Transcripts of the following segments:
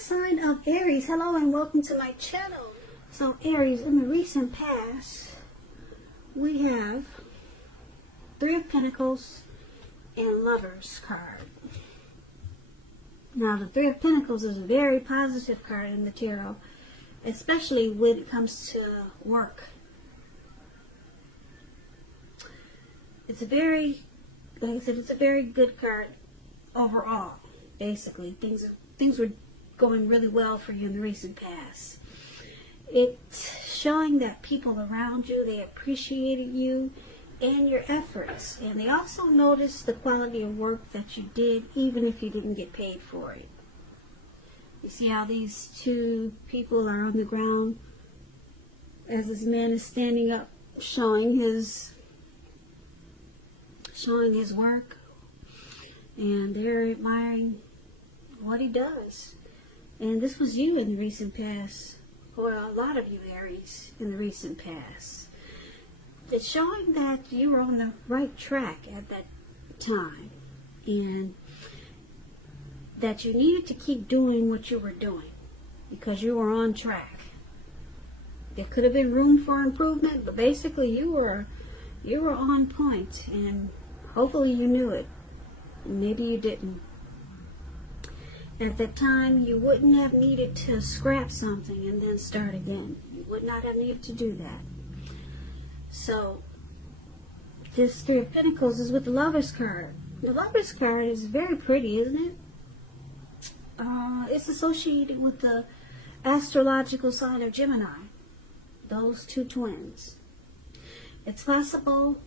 sign of Aries. Hello and welcome to my channel. So Aries, in the recent past, we have Three of Pentacles and Lovers card. Now the Three of Pentacles is a very positive card in the tarot, especially when it comes to work. It's a very, like I said, it's a very good card overall. Basically, things were going really well for you in the recent past. It's showing that people around you, they appreciated you and your efforts, and they also noticed the quality of work that you did, even if you didn't get paid for it. You see how these two people are on the ground as this man is standing up, showing his work, and they're admiring what he does. And this was you in the recent past, or a lot of you Aries in the recent past. It's showing that you were on the right track at that time, and that you needed to keep doing what you were doing because you were on track. There could have been room for improvement, but basically you were on point, and hopefully you knew it. Maybe you didn't. At that time, you wouldn't have needed to scrap something and then start again. You would not have needed to do that. So, this Three of Pentacles is with the Lover's card. The Lover's card is very pretty, isn't it? It's associated with the astrological sign of Gemini. Those two twins. It's possible,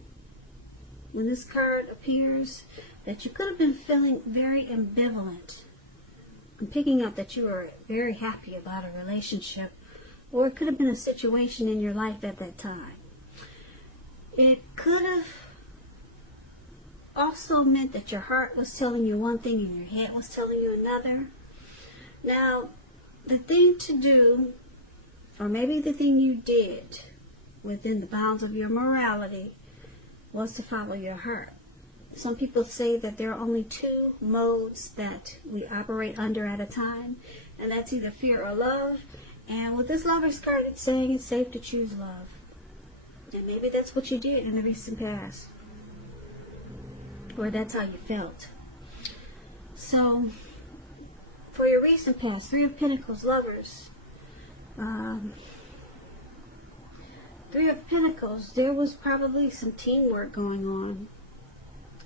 when this card appears, that you could have been feeling very ambivalent. I'm picking up that you were very happy about a relationship, or it could have been a situation in your life at that time. It could have also meant that your heart was telling you one thing and your head was telling you another. Now, the thing to do, or maybe the thing you did within the bounds of your morality, was to follow your heart. Some people say that there are only two modes that we operate under at a time, and that's either fear or love. And with this Lover's card, it's saying it's safe to choose love. And maybe that's what you did in the recent past, or that's how you felt. So, for your recent past, Three of Pentacles, Lovers, Three of Pentacles, there was probably some teamwork going on.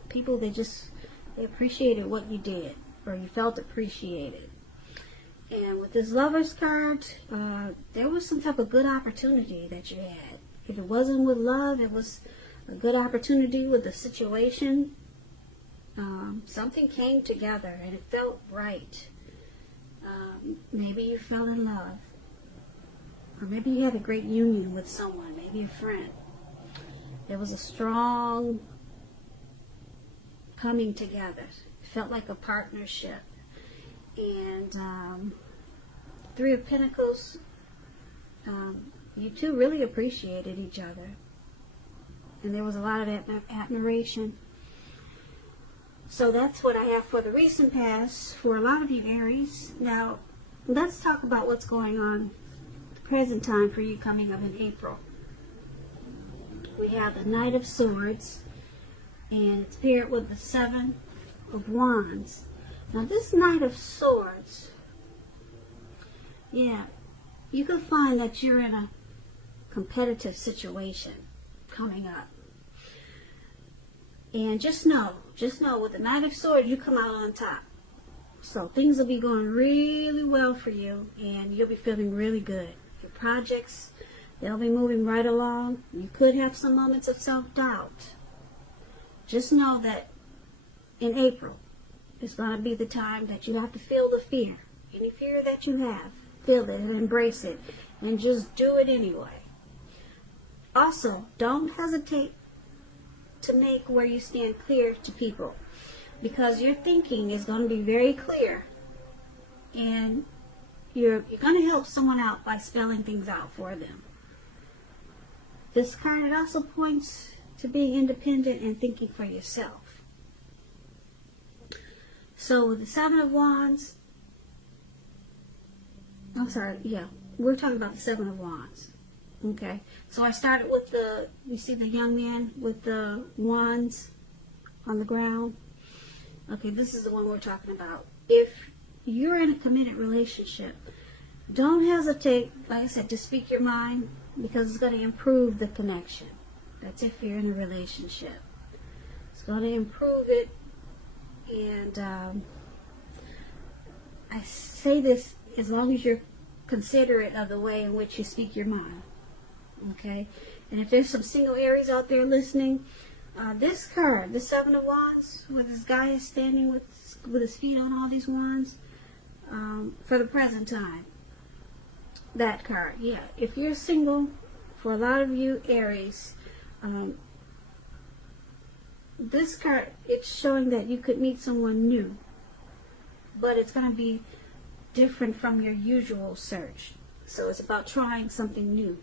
People, they appreciated what you did, or you felt appreciated. And with this Lover's card, there was some type of good opportunity that you had. If it wasn't with love, it was a good opportunity with the situation. Something came together and it felt right. Maybe you fell in love, or maybe you had a great union with someone, maybe a friend. There was a strong coming together. It felt like a partnership. And Three of Pentacles, you two really appreciated each other, and there was a lot of admiration. So that's what I have for the recent past for a lot of you Aries. Now let's talk about what's going on the present time for you coming up in April. We have the Knight of Swords, and it's paired with the Seven of Wands. Now this Knight of Swords, yeah, you can find that you're in a competitive situation coming up. And just know, with the Knight of Swords, you come out on top. So things will be going really well for you, and you'll be feeling really good. Your projects, they'll be moving right along. You could have some moments of self-doubt. Just know that in April is going to be the time that you have to feel the fear. Any fear that you have, feel it and embrace it, and just do it anyway. Also, don't hesitate to make where you stand clear to people, because your thinking is going to be very clear, and you're going to help someone out by spelling things out for them. This card, it also points to being independent and thinking for yourself. So with the Seven of Wands, I'm sorry, yeah. We're talking about the Seven of Wands. Okay. So I started with you see the young man with the wands on the ground? Okay, this is the one we're talking about. If you're in a committed relationship, don't hesitate, like I said, to speak your mind, because it's going to improve the connection. That's if you're in a relationship. It's going to improve it. And I say this as long as you're considerate of the way in which you speak your mind. Okay? And if there's some single Aries out there listening, this card, the Seven of Wands, where this guy is standing with his feet on all these wands, for the present time, that card, yeah. If you're single, for a lot of you Aries, this card, it's showing that you could meet someone new, but it's going to be different from your usual search. So it's about trying something new.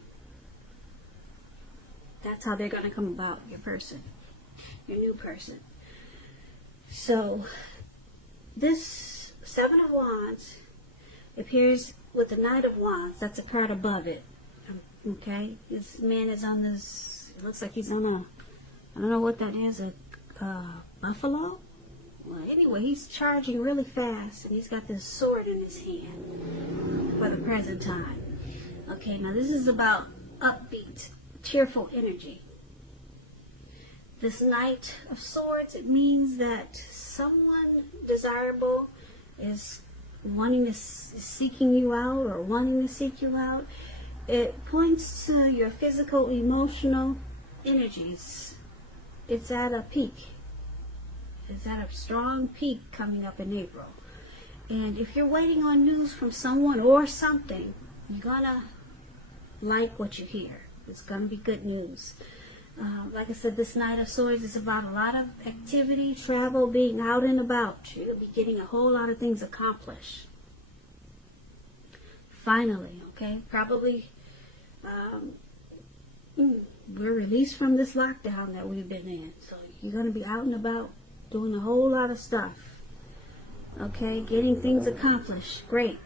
That's how they're going to come about, your person, your new person. So this Seven of Wands appears with the Knight of Wands. That's a card above it. Okay, this man is on this. It looks like he's on a. I don't know what that is. A buffalo. Well, anyway, he's charging really fast, and he's got this sword in his hand for the present time. Okay, now this is about upbeat, cheerful energy. This Knight of Swords, it means that someone desirable is seeking you out, or wanting to seek you out. It points to your physical, emotional energies. It's at a peak. It's at a strong peak coming up in April. And if you're waiting on news from someone or something, you're gonna like what you hear. It's gonna be good news. Like I said, this Knight of Swords is about a lot of activity, travel, being out and about. You'll be getting a whole lot of things accomplished. Finally, okay? Probably we're released from this lockdown that we've been in. So you're going to be out and about doing a whole lot of stuff. Okay? Getting things accomplished. Great.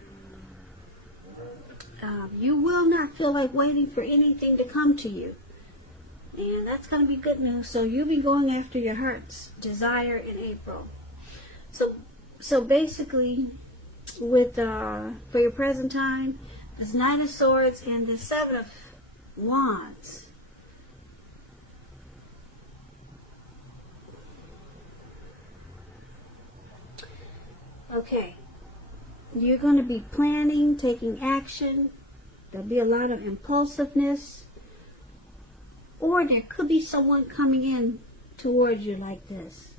You will not feel like waiting for anything to come to you. And that's going to be good news. So you'll be going after your heart's desire in April. So basically, with for your present time, this Nine of Swords and the Seven of Wands. Okay. You're going to be planning, taking action. There'll be a lot of impulsiveness. Or there could be someone coming in towards you like this.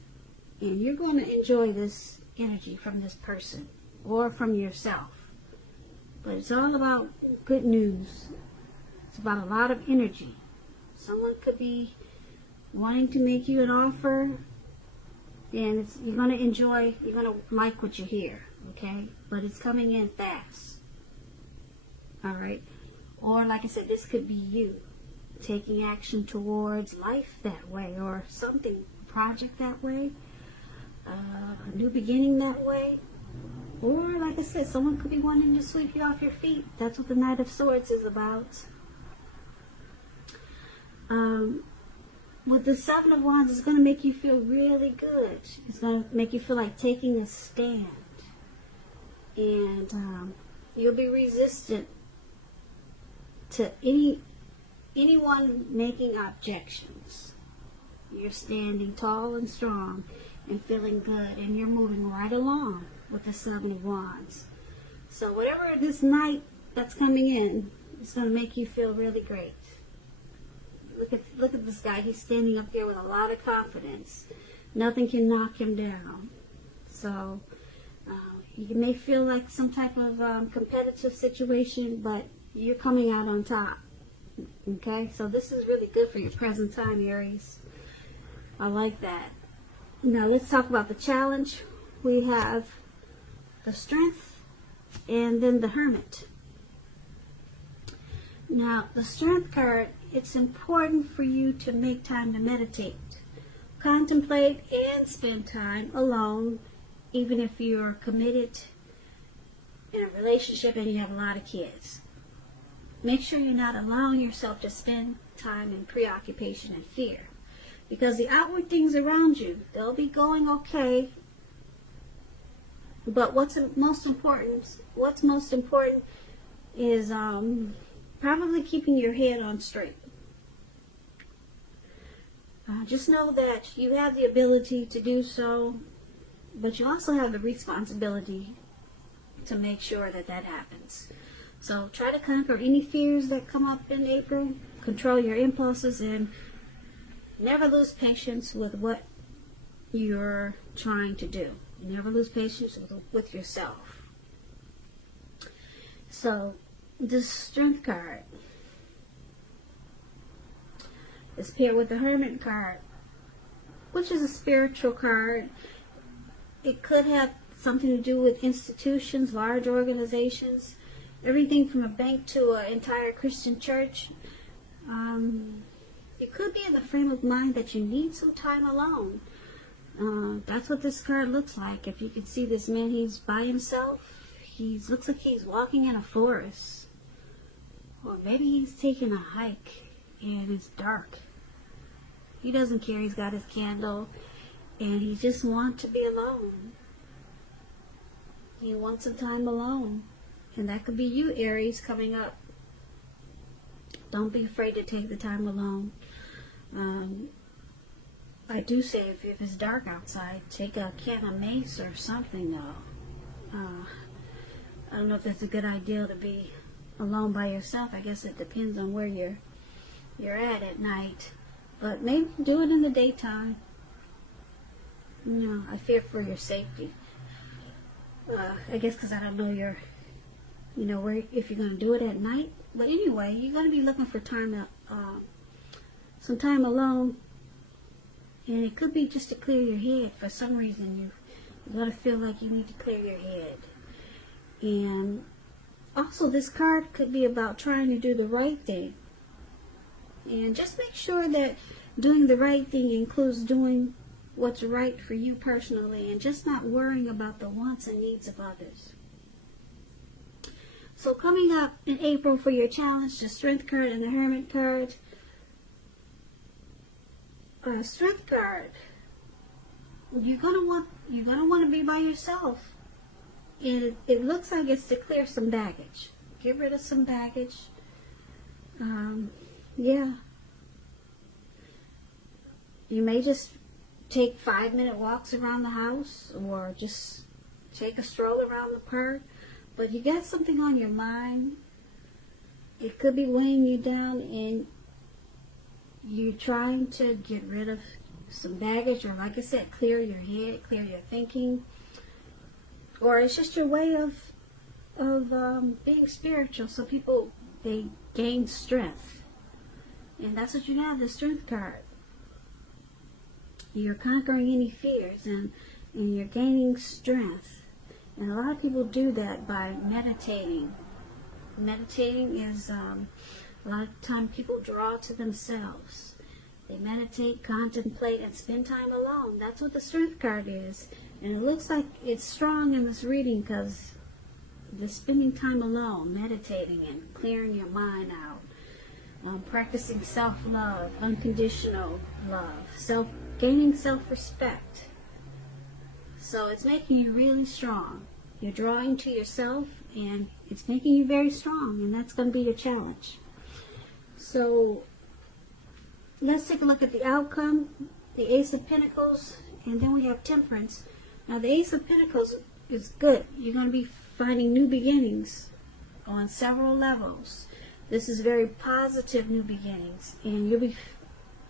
And you're going to enjoy this energy from this person or from yourself. But it's all about good news. It's about a lot of energy. Someone could be wanting to make you an offer, and you're going to enjoy, you're going to like what you hear, okay? But it's coming in fast. All right? Or like I said, this could be you taking action towards life that way, or something, project that way, a new beginning that way. Or like I said, someone could be wanting to sweep you off your feet. That's what the Knight of Swords is about. With the Seven of Wands, it's going to make you feel really good. It's going to make you feel like taking a stand. And you'll be resistant to anyone making objections. You're standing tall and strong and feeling good, and you're moving right along with the Seven of Wands. So whatever this night that's coming in, it's going to make you feel really great. Look at this guy. He's standing up there with a lot of confidence. Nothing can knock him down. So you may feel like some type of competitive situation, but you're coming out on top. Okay? So this is really good for your present time, Aries. I like that. Now let's talk about the challenge. We have the Strength and then the Hermit. Now the Strength card, it's important for you to make time to meditate, contemplate, and spend time alone, even if you're committed in a relationship and you have a lot of kids. Make sure you're not allowing yourself to spend time in preoccupation and fear. Because the outward things around you, they'll be going okay. But what's most important is probably keeping your head on straight. Just know that you have the ability to do so, but you also have the responsibility to make sure that that happens. So try to conquer any fears that come up in April, control your impulses, and never lose patience with what you're trying to do. Never lose patience with yourself. So, the Strength card is paired with the Hermit card, which is a spiritual card. It could have something to do with institutions, large organizations, everything from a bank to an entire Christian church. You could be in the frame of mind that you need some time alone. That's what this card looks like. If you can see this man, he's by himself. Looks like he's walking in a forest. Or maybe he's taking a hike and it's dark. He doesn't care. He's got his candle and he just wants to be alone. He wants some time alone. And that could be you, Aries, coming up. Don't be afraid to take the time alone. I do say if it's dark outside, take a can of mace or something though. I don't know if that's a good idea to be alone by yourself. I guess it depends on where you're at night. But maybe do it in the daytime. I fear for your safety. I guess because I don't know where, if you're going to do it at night. But anyway, you're going to be looking for some time alone. And it could be just to clear your head. For some reason, you're going to feel like you need to clear your head. And also, this card could be about trying to do the right thing. And just make sure that doing the right thing includes doing what's right for you personally and just not worrying about the wants and needs of others. So coming up in April for your challenge, the Strength card and the Hermit card. Strength card. You're gonna want to be by yourself. And it looks like it's to clear some baggage. Get rid of some baggage. Yeah. You may just take 5-minute walks around the house or just take a stroll around the park. But you got something on your mind. It could be weighing you down and you're trying to get rid of some baggage, or like I said, clear your head, clear your thinking. Or it's just your way of being spiritual. So people, they gain strength. And that's what you have, the Strength card. You're conquering any fears and you're gaining strength. And a lot of people do that by meditating. Meditating is, a lot of time people draw to themselves. They meditate, contemplate, and spend time alone. That's what the Strength card is. And it looks like it's strong in this reading because they're spending time alone, meditating and clearing your mind out, practicing self-love, unconditional love, gaining self-respect. So it's making you really strong. You're drawing to yourself and it's making you very strong, and that's going to be your challenge. So let's take a look at the outcome, the Ace of Pentacles, and then we have Temperance. Now the Ace of Pentacles is good. You're going to be finding new beginnings on several levels. This is very positive new beginnings, and you'll be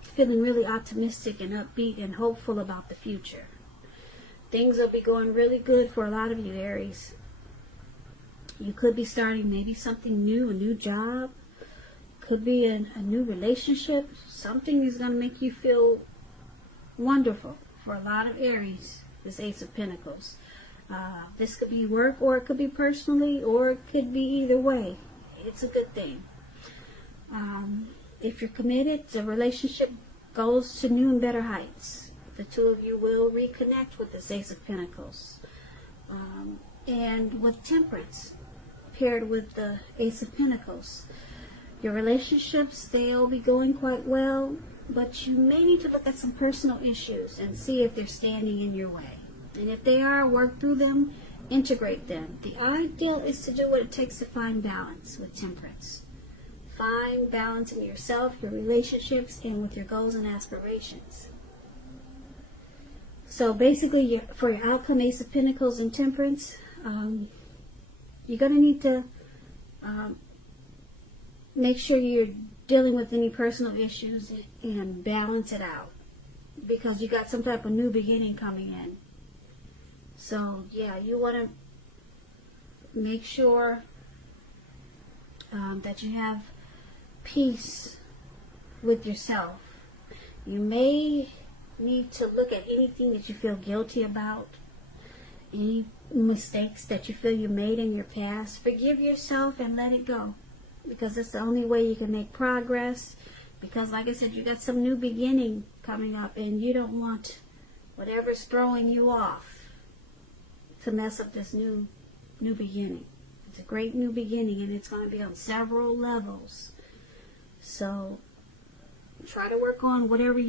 feeling really optimistic and upbeat and hopeful about the future. Things will be going really good for a lot of you, Aries. You could be starting maybe something new, a new job. Could be a new relationship. Something is going to make you feel wonderful for a lot of Aries, this Ace of Pentacles. This could be work, or it could be personally, or it could be either way. It's a good thing. If you're committed, the relationship goes to new and better heights. The two of you will reconnect with this Ace of Pentacles. and with Temperance paired with the Ace of Pentacles. Your relationships, they'll be going quite well, but you may need to look at some personal issues and see if they're standing in your way. And if they are, work through them, integrate them. The ideal is to do what it takes to find balance with Temperance. Find balance in yourself, your relationships, and with your goals and aspirations. So basically, for your outcome, Ace of Pentacles and Temperance, you're going to need to make sure you're dealing with any personal issues and balance it out, because you got some type of new beginning coming in. So yeah, you want to make sure that you have peace with yourself. You may need to look at anything that you feel guilty about, any mistakes that you feel you made in your past. Forgive yourself and let it go, because it's the only way you can make progress. Because like I said, you got some new beginning coming up, and you don't want whatever's throwing you off to mess up this new beginning. It's a great new beginning, and it's going to be on several levels. So try to work on whatever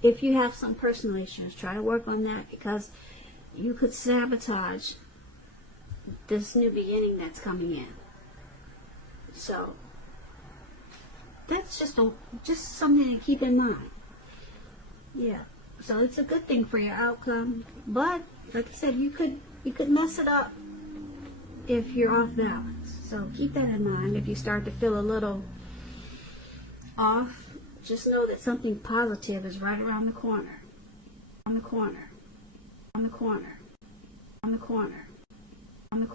if you have some personal issues, try to work on that, because you could sabotage this new beginning that's coming in. So that's just something to keep in mind. Yeah. So it's a good thing for your outcome, but like I said, you could mess it up if you're off balance. So keep that in mind. If you start to feel a little off, just know that something positive is right around the corner. On the corner. On the corner. On the corner.